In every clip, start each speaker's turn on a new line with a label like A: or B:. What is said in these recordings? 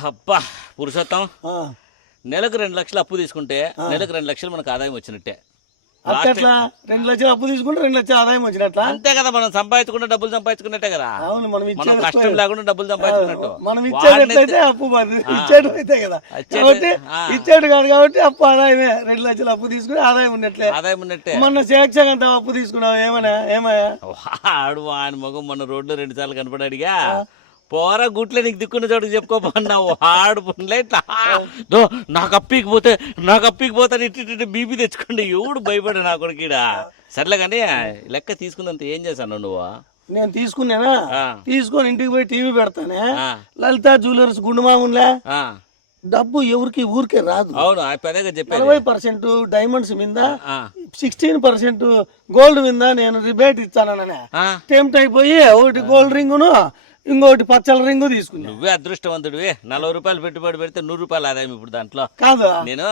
A: అబ్బా పురుషోత్తం, నెలకు 2 లక్షలు అప్పు తీసుకుంటే నెలకు 2 లక్షలు మనకు ఆదాయం వచ్చినట్టే.
B: అట్లా 2 లక్షలు అప్పు తీసుకుంటే 2 లక్షలు ఆదాయం వచ్చినట్లా?
A: అంతే కదా, మనం సంపాదించుకుంటే డబ్బులు సంపాదించుకున్నట్టే కదా.
B: అవును,
A: మనం కష్టం లేకుండా డబ్బులు సంపాదించుకున్నట్టు.
B: మనం ఇచ్చేటట్లయితే అప్పు ఇచ్చేటు అయితే కదా, కాబట్టి ఇచ్చేటు కాదు కాబట్టి అప్పు ఆదాయమే. 2 లక్షలు అప్పు తీసుకుని ఆదాయం ఉన్నట్లే. మొన్న శేక్షంత అప్పు తీసుకున్నావు, ఏమయ్యా?
A: వాడు వాని మగం మొన్న రోడ్లో 2 సార్లు కనపడాడిగా, పోరా గుట్లే నీకు దిక్కున్న చోటుకి చెప్పుకోమన్నావు. ఆడు పుండ్లే నాకు అప్పికి పోతే ఇట్టి బీపీ తెచ్చుకోండి. ఎవడు భయపడ నా కొడుకీడా. సర్లే కానీ లెక్క తీసుకున్నంత ఏం చేశాను నువ్వు?
B: నేను తీసుకున్నానా, తీసుకొని ఇంటికి పోయి టీవీ పెడతానే. లలిత జ్యువెలర్స్ గుండుమాములే డబ్బు ఎవరికి ఊరికే రాదు.
A: అవును, పెద్దగా చెప్పాను.
B: 40% డైమండ్స్ మీద, 16% గోల్డ్ మీద నేను రిబేట్ ఇస్తాననే టెంప్ట్ అయిపోయి ఒకటి గోల్డ్ రింగును ఇంకోటి పచ్చల రింగు తీసుకున్నా.
A: నువ్వే అదృష్టవంతుడివి. 40 రూపాయలు పెట్టుబడి పెడితే 100 రూపాయలు ఆదాయం ఇప్పుడు దాంట్లో.
B: కాదు
A: నేను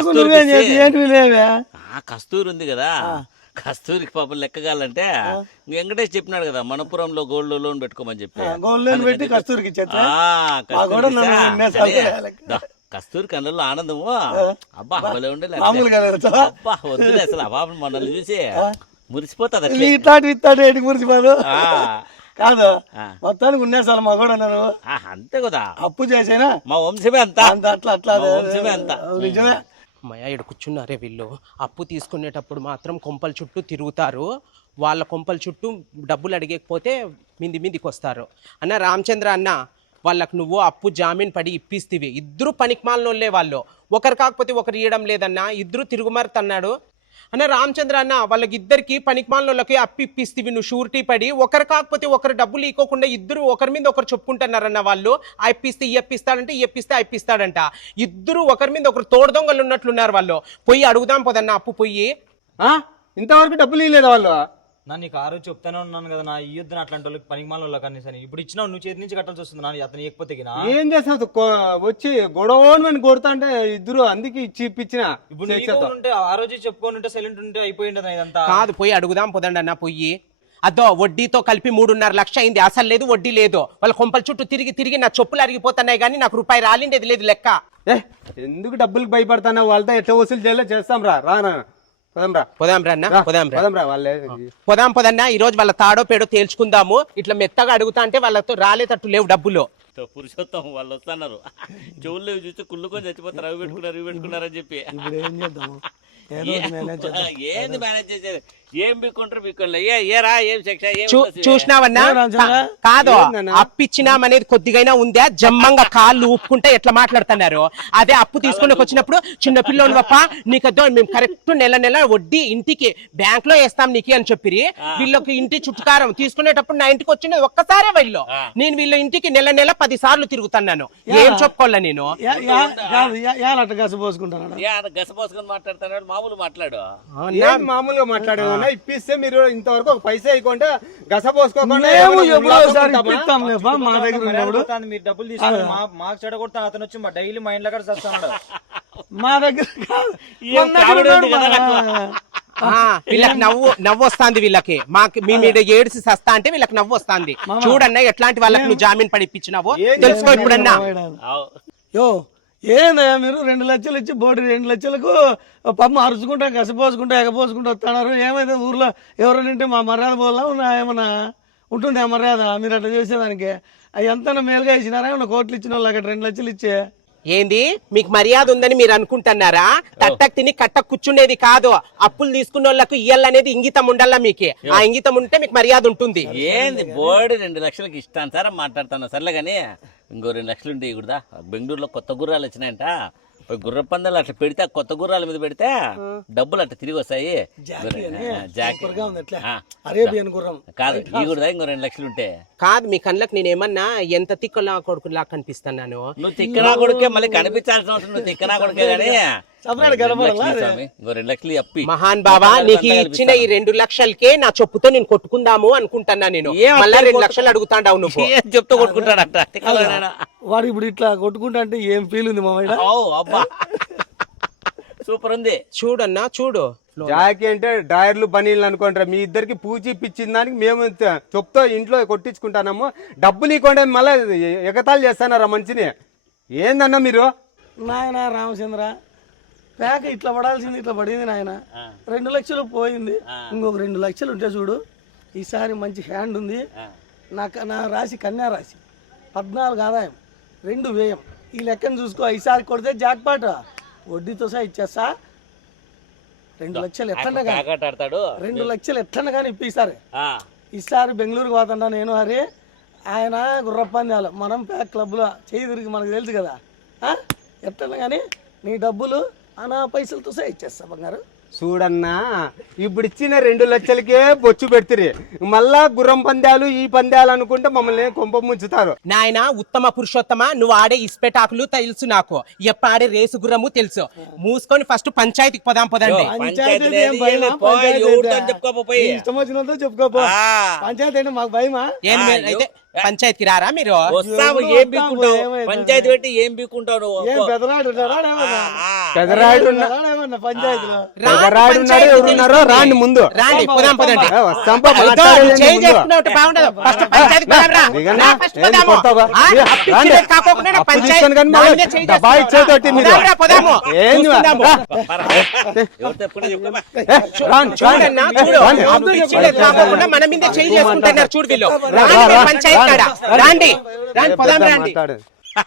A: కస్తూరి ఉంది కదా, కస్తూరికి పాపం లెక్కగాలంటే వెంకటేష్ చెప్పినాడు కదా, మనపురంలో గోల్డ్ లోన్ పెట్టుకోమని చెప్పి.
B: గోల్డ్ లోన్ పెట్టి కస్తూరికి
A: కస్తూరి కళ్ళల్లో ఆనందము అబ్బా భలే ఉండేది. అబ్బా వద్దులే అసలు. ఆ పాప మనల్ని చూసి మురిసిపోతుంది.
B: మురిసిపోదు కాదు, మొత్తానికి ఉన్నేసాలు మా కూడా నన్ను
A: అంతే కదా.
B: అప్పు చేసేనా
A: మా వంశమే అంత
B: అట్లా
A: వంశమే అంత.
B: నిజమే.
C: అమ్మయ్య, ఇక్కడ కూర్చున్నారే వీళ్ళు. అప్పు తీసుకునేటప్పుడు మాత్రం కొంపల చుట్టూ తిరుగుతారు. వాళ్ళ కొంపల చుట్టూ డబ్బులు అడిగకపోతే మిందికి వస్తారు. అన్న రామచంద్ర అన్న, వాళ్ళకు నువ్వు అప్పు జామీన్ పడి ఇప్పిస్తేవి. ఇద్దరు పనికిమాలినోళ్ళే వాళ్ళు. ఒకరు కాకపోతే ఒకరు ఇవ్వడం లేదన్నా, ఇద్దరు తిరుగుమరుతన్నాడు. అన్న రామచంద్ర అన్న, వాళ్ళకిద్దరికి పనికిమాలినోళ్ళకి అప్పు ఇప్పిస్తేవి నువ్వు షూరిటీ పడి. ఒకరు కాకపోతే ఒకరు డబ్బులు ఇవ్వకుండా ఇద్దరు ఒకరి మీద ఒకరు చెప్పుకుంటున్నారన్న. వాళ్ళు ఆ ఇప్పిస్తే ఇప్పిస్తాడంటే ఇప్పిస్తే ఇప్పిస్తాడంట. ఇద్దరు ఒకరి మీద ఒకరు తోడు దొంగలు ఉన్నట్లున్నారు. వాళ్ళు పోయి అడుగుదాం పోదన్న అప్పు పోయి.
B: ఇంతవరకు డబ్బులు ఇవ్వలేదు వాళ్ళు.
D: నా నీకు ఆ రోజు చెప్తానే ఉన్నాను కదా, నా ఇయ్యొద్దు అట్లాంటి వాళ్ళకి పనికిమాల వాళ్ళకి కనీసం. ఇప్పుడు ఇచ్చినావు, నువ్వు చేతి నుంచి కట్టాల్సి వస్తుంది. నా అతను ఇవ్వకపోతే
B: ఏం చేస్తావు? వచ్చి గొడవని కొడతా అంటే ఇద్దరు అందుకే ఇప్పించిన.
D: ఇప్పుడు ఉంటే ఆ రోజు చెప్పుకొని ఉంటే సైలెంట్ ఉంటే అయిపోయింది ఇదంతా.
C: కాదు, పోయి అడుగుదాం పోదండి అన్న. పోయి అదో వడ్డీతో కలిపి 3.5 లక్ష అయింది. అసలు లేదు, వడ్డీ లేదు. వాళ్ళ కొంపల చుట్టూ తిరిగి నా చెప్పులు అరిగిపోతున్నాయి కానీ నాకు రూపాయి రాలిండేది లేదు లెక్క.
B: ఎందుకు డబ్బులకు భయపడతానా? వాళ్ళతో ఎట్లా వసూలు చేయాలో చేస్తాం. రానా
C: పోదన్నా. ఈ రోజు వాళ్ళ తాడో పేడో తేల్చుకుందాము. ఇట్లా మెత్తగా అడుగుతా అంటే వాళ్ళతో రాలేటట్టు లేవు డబ్బులు.
A: పురుషోత్తం వాళ్ళు వస్తున్నారు, చెవుల్లో చూస్తే కుళ్ళుకొని చచ్చిపోతారు. అవి పెట్టుకున్నారని చెప్పి ఏంది మేనేజ్ చేసేది? ఏం బిక్కుంటారు బిక్కోలే. ఏరా ఏం శిక్ష
C: చూసినావన్నా? కాదు, అప్పిచ్చినామనేది కొద్దిగైనా ఉందా? జమ్మంగా కాళ్ళు ఊపుకుంటే ఎట్లా మాట్లాడుతున్నారు. అదే అప్పు తీసుకుని వచ్చినప్పుడు చిన్న పిల్లోని గొప్ప నీకద్దో మేము కరెక్ట్ నెల వడ్డీ ఇంటికి బ్యాంక్ లో వేస్తాం నీకు అని చెప్పి వీళ్ళకి ఇంటి చుట్టుకారం తీసుకునేటప్పుడు నా ఇంటికి వచ్చినది ఒక్కసారే వీళ్ళు. నేను వీళ్ళ ఇంటికి నెల 10 సార్లు తిరుగుతున్నాను. ఏం చెప్పుకోవాలా నేను?
A: గసపోసుకొని మాట్లాడుతున్నాడు. మామూలు మాట్లాడు,
B: మామూలుగా మాట్లాడే ఇప్పిస్తే మీరు ఇంతవరకు ఒక పైసా ఇవ్వకుండా గసపోసుకోకుండా మా దగ్గర
D: మీరు డబ్బులు తీసుకుని మాకు చెడగొడతా అతను వచ్చి మా డైలీ మా ఇంట్లో కూడా చేస్తాడు.
B: మా దగ్గర
C: వీళ్ళకి నవ్వు వస్తాంది. వీళ్ళకి మీ మీద ఏడిసి సస్తా అంటే వీళ్ళకి నవ్వు వస్తాంది. చూడన్నా ఎట్లాంటి వాళ్ళకి నువ్వు జామీన్ పడి ఇప్పించినావో తెలుసుకో ఇప్పుడన్నా.
B: ఏందయ్యా మీరు 2 లక్షలు ఇచ్చి బోటి 2 లక్షలకు పమ్మ అరుచుకుంటా గసపోసుకుంటా ఎగపోసుకుంటూ వస్తున్నారు. ఏమైతే ఊర్లో ఎవరైనా మా మర్యాద పోలా ఏమన్నా ఉంటుంది ఆ మర్యాద? మీరు అట్లా చేసేదానికి అవి ఎంత మేలుగా ఇచ్చినారా? ఏమన్నా కోట్లు ఇచ్చిన వాళ్ళు అక్కడ 2 లక్షలు ఇచ్చే
C: ఏంది మీకు మర్యాద ఉందని మీరు అనుకుంటున్నారా? తట్టకు తిని కట్టకు కూర్చునేది కాదు. అప్పులు తీసుకున్న వాళ్ళకు ఇయ్యాలనేది ఇంగితం ఉండాలా మీకు. ఆ ఇంగితం ఉంటే మీకు మర్యాద ఉంటుంది.
A: ఏంది బోర్డు 2 లక్షలకి ఇష్టాను సార్ మాట్లాడుతున్నా. సర్లే కానీ ఇంకో 2 లక్షలు ఉంటే కూడా బెంగళూరులో కొత్త గుర్రాలు వచ్చినాయంట. గుర్ర పందాలు అట్లా పెడితే కొత్త గుర్రాల మీద పెడితే డబ్బులు అట్లా తిరిగి వస్తాయి. కాదు ఈ కూడా ఇంకో 2 లక్షలు ఉంటే
C: కాదు. మీ కళ్ళకి నేనేమన్నా ఎంత తిక్కలా కొడుకులా కనిపిస్తున్నాను?
A: నువ్వు తిక్కనా కొడుకే, మళ్ళీ కనిపించాల్సిన అవసరం. నువ్వు తిక్కనా కొడుకే కానీ ఇంకో 2 లక్షలు అప్పి.
C: మహాన్ బాబా, నీకు ఇచ్చిన ఈ 2 లక్షలకే నా చెప్పుతో నేను కొట్టుకుందాము అనుకుంటున్నా. నేను మళ్ళీ 2 లక్షలు అడుగుతాండావు. నువ్వు
A: చెప్తూ కొట్టుకుంటాడంట
B: వాడు. ఇప్పుడు ఇట్లా కొట్టుకుంటా అంటే ఏం ఫీల్ ఉంది మామయ్య?
A: అబ్బా సూపర్ ఉంది.
C: చూడన్నా చూడు.
B: జాకీ అంటే డ్రాయర్లు బనీళ్ళు అనుకుంటారు. మీ ఇద్దరికి పూచి ఇప్పించిన దానికి మేము చెప్తా ఇంట్లో కొట్టించుకుంటాము. డబ్బులు ఇవ్వకుండా మళ్ళీ ఎగతాలు చేస్తానారా మంచిని?
E: ఏందన్నా మీరు
B: నాయన రామచంద్ర ప్యాక ఇట్లా పడాల్సింది ఇట్లా పడింది నాయన 2 లక్షలు పోయింది. ఇంకొక 2 లక్షలు ఉంటే చూడు, ఈసారి మంచి హ్యాండ్ ఉంది. నా రాశి కన్యా రాశి, 14 ఆదాయం, 2 వ్యయం. ఈ లెక్కను చూసుకో. ఈసారి కొడితే జాక్పాట్ వడ్డీతో సహా ఇచ్చేస్తా. 2 లక్షలు ఎట్లన్నా కానీ,
A: ప్యాకెట్ ఆడతాడు
B: 2 లక్షలు ఎట్లన్నా కానీ ఇప్పిస్తారు. ఈసారి బెంగళూరుకి పోతుంటా నేను. హరి ఆయన గుర్రపందాలు, మనం ప్యాక్ క్లబ్లో చేయి తిరిగి మనకు తెలుసు కదా. ఎట్లన్నా కానీ నీ డబ్బులు నా పైసలతో సహా ఇచ్చేస్తా బంగారు.
E: చూడన్నా, ఇప్పుడు ఇచ్చిన 2 లక్షలకే బొచ్చు పెడుతురి, మళ్ళా గుర్రం పందాలు ఈ పందాలు అనుకుంటే మమ్మల్ని కొంప ముంచుతారు.
C: నాయన ఉత్తమ పురుషోత్తమ, నువ్వు ఆడే ఇస్పెటాకులు తెలుసు నాకు, ఎప్పుడు ఆడే రేసు గుర్రము తెలుసు. మూసుకొని ఫస్ట్ పంచాయతీకి పోదాం పదండి.
B: పంచాయతీ ఏం భయమా? పంచాయతీ ఇష్టం వచ్చినంత చెప్పుకోపో. పంచాయతీ అంటే మాకు భయమా?
C: అయితే పంచాయతీకి రారా మీరు?
A: వస్తావు, ఏం బీక్కుంటావు? పంచాయతీ పెట్టి ఏం బీక్కుంటావు నువ్వు?
B: ఏం పెదరాడు ఉన్నాడా ఏమన్నా?
E: పెదరాయుడు
B: ఉన్నాడా ఏమన్నా పంచాయతీలో?
E: పెదరాయుడు ఉన్నారో ఎవరున్నారో రాండి ముందు.
C: రాండి పోదాం పదండి.
E: వస్తాం పా, మాట్లాడేది
C: చేయి
E: ముందు.
C: చేసుకున్నట్టు బాగుండదు. ఫస్ట్ పంచాయతీకి పోదాం రా.
E: దిగన్నా,
C: ఫస్ట్
E: ఏంది
C: పోదాము.
E: కొడతావా?
C: అప్పిచ్చినట్టు కాకోకుండా
E: అప్పు
C: పంచాయతీ
E: తీసుకొని కానీ
C: నా
E: మళ్ళీ
C: మీదే చేయి
E: డబ్బా ఇచ్చేతోటి మీరు.
C: పోదాం రా, పోదాము.
E: ఏంది వా?
C: చూసుకుందాము.
A: ఎవరు చెప్పుకున్నా చెప్పుకోమా.
C: చూడన్నా, చూడు. అప్పిచ్చినట్టు కాకోకుండా మన మీదే చేయి చేసుకుంటున్నారు చూడు వీళ్ళు. రాండి మీరు పంచాయతీ కాడ. రాండి రాండి పోదాం రండి.
E: మాట్లాడు.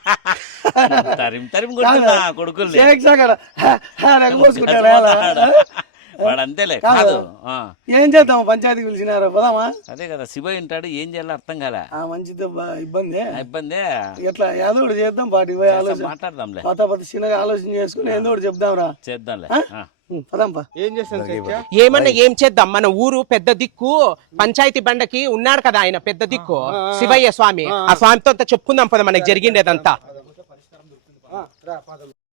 A: తరిం కొడుతున్నా కొడుకుల్ని.
B: పోసుకుంటాడా
A: వాడు అంతేలే కాదు.
B: ఏం చేద్దాం? పంచాయతీకి పిలిచినారా? పోదామా?
A: అదే కదా, శివ వింటాడు, ఏం చేయాలో అర్థం కాలే.
B: మంచిది ఇబ్బంది.
A: ఇబ్బందే.
B: ఎట్లా ఏదో ఒకటి చేద్దాం. పాటికి పోయి ఆలోచన
A: మాట్లాడదాంలే,
B: కొత్త చిన్నగా ఆలోచన చేసుకుని ఏదో ఒకటి చెప్దాంరా.
A: చేద్దాంలే.
B: పదాంపా.
E: ఏం చేస్తాం సత్య?
C: ఏమన్నా ఏం చేద్దాం, మన ఊరు పెద్ద దిక్కు పంచాయతీ బండకి ఉన్నాడు కదా ఆయన పెద్ద దిక్కు శివయ్య స్వామి. ఆ స్వామితో అంతా చెప్పుకుందాం పద మనకి జరిగిండేదంతా.